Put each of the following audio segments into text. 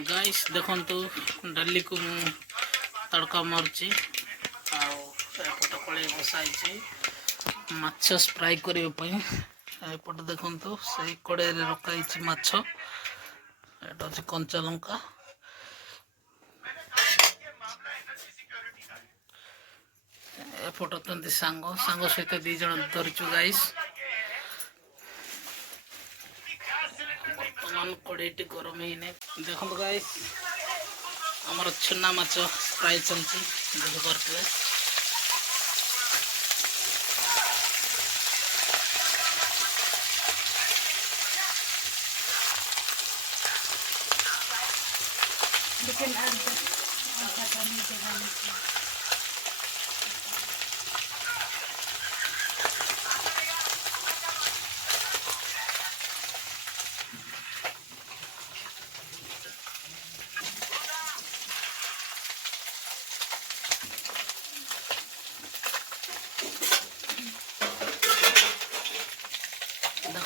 Guys देखंतु डाली को तड़का मारुची आउट कड़े बसाई माछ फ्राई करने एपटे देखंतु से कड़े रखाई माछ एटा होची कंचा लंका एपट होती सांग सांग सहित दी जन धरचु गाइस बर्तमान कड़ेटी गरम ही देखो गाइस आमर चुना माछ फ्राई चलती देखी पारे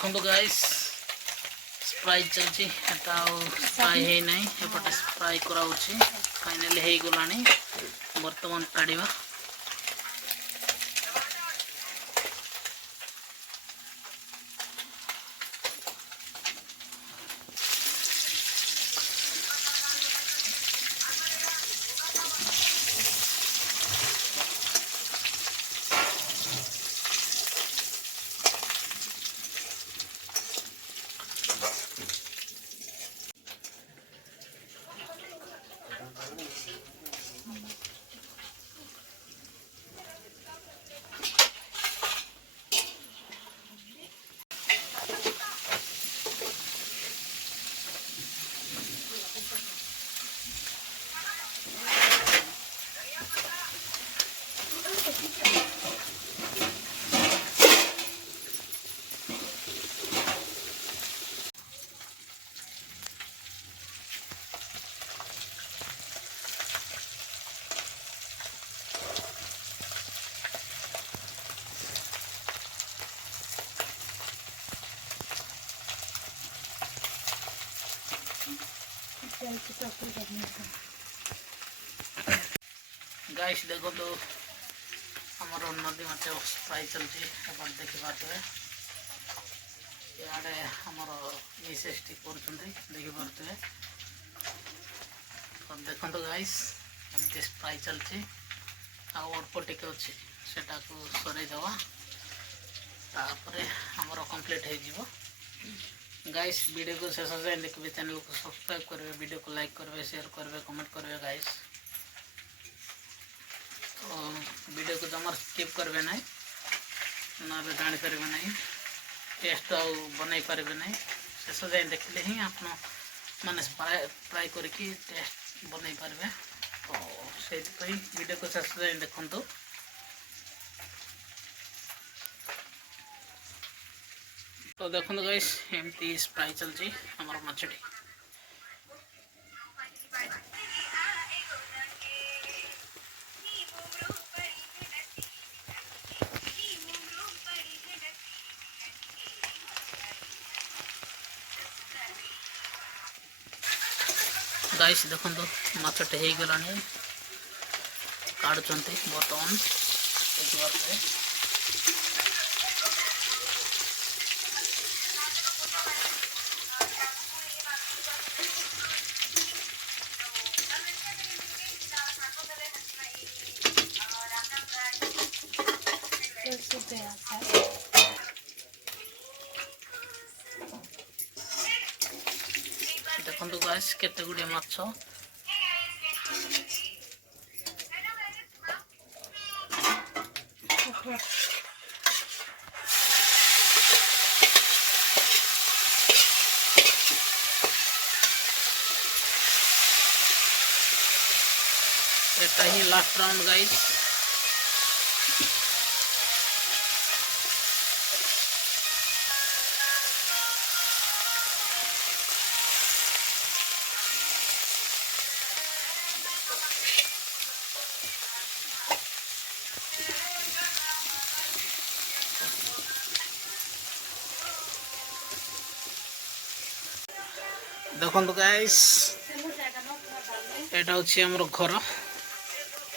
देखो गाइस फ्राई चलती फ्राई है नहीं एपटे फ्राई कराऊँगी फाइनाली हो गलानी बर्तमान काढ़ा गाइस देखो तो हमार नदी माछ फ्राई चलती देखी पारे इे आमर मिसेस टी कर देखी पारे तो देखो गाइस एमती फ्राई चलती अल्प टिके अच्छी सेटा को सरईदवा आमर कंप्लीट हो गाइस वीडियो को शेष जाए देखिए चैनल को सब्सक्राइब करेंगे वीडियो को लाइक करेंगे शेयर करेंगे कमेंट करेंगे गाइस तो वीडियो को जमार स्किप करेंगे ना ना जापर ना टेस्ट आ बन पारे ना शेष जाए देखले ही आप मैंने फ्राई करके टेस्ट बन पारे तो से वीडियो को शेष जाए देखु तो देखो गाइस एमती फ्राई चलती हमार मछली गाइस देखो मछटे हो गलानी काढ़ुंट बर्तमान देखिए देखो गाइस केते गुड़िया माछ एटा ही लास्ट राउंड गाइस देखो गाइस एटा होछि हमर घर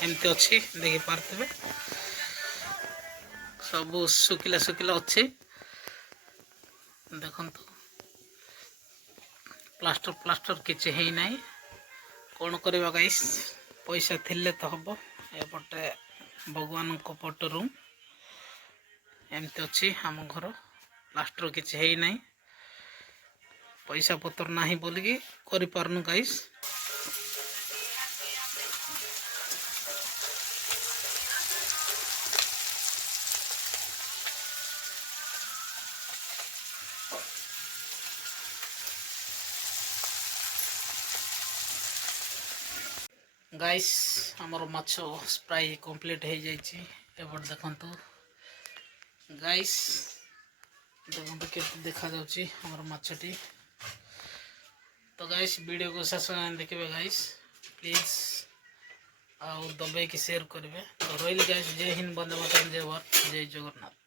एमती अच्छी देखि पारथिबे सब सुखिला सुखिला अच्छी देखंतु प्लास्टर प्लास्टर किछि हेई नाही कौन करवा गाइस पैसा थिले तो हम एपटे भगवान को फोट रूम एमती अच्छी आम घर प्लास्टर किछि हेई नाही पैसा पतर नाही बोलिकी करि पारनु गाइस गाइस हमर माछ फ्राई कंप्लीट हो जाइए एपट देखंतु गाइस देखंतु केते देखा जाउची हमर माछटी तो गाइस वीडियो को शेष देखिए गाइस प्लीज आउ दबाई की शेयर करेंगे तो रही गाइस जय हिंद वंदे मातरम जय भारत जय जगन्नाथ।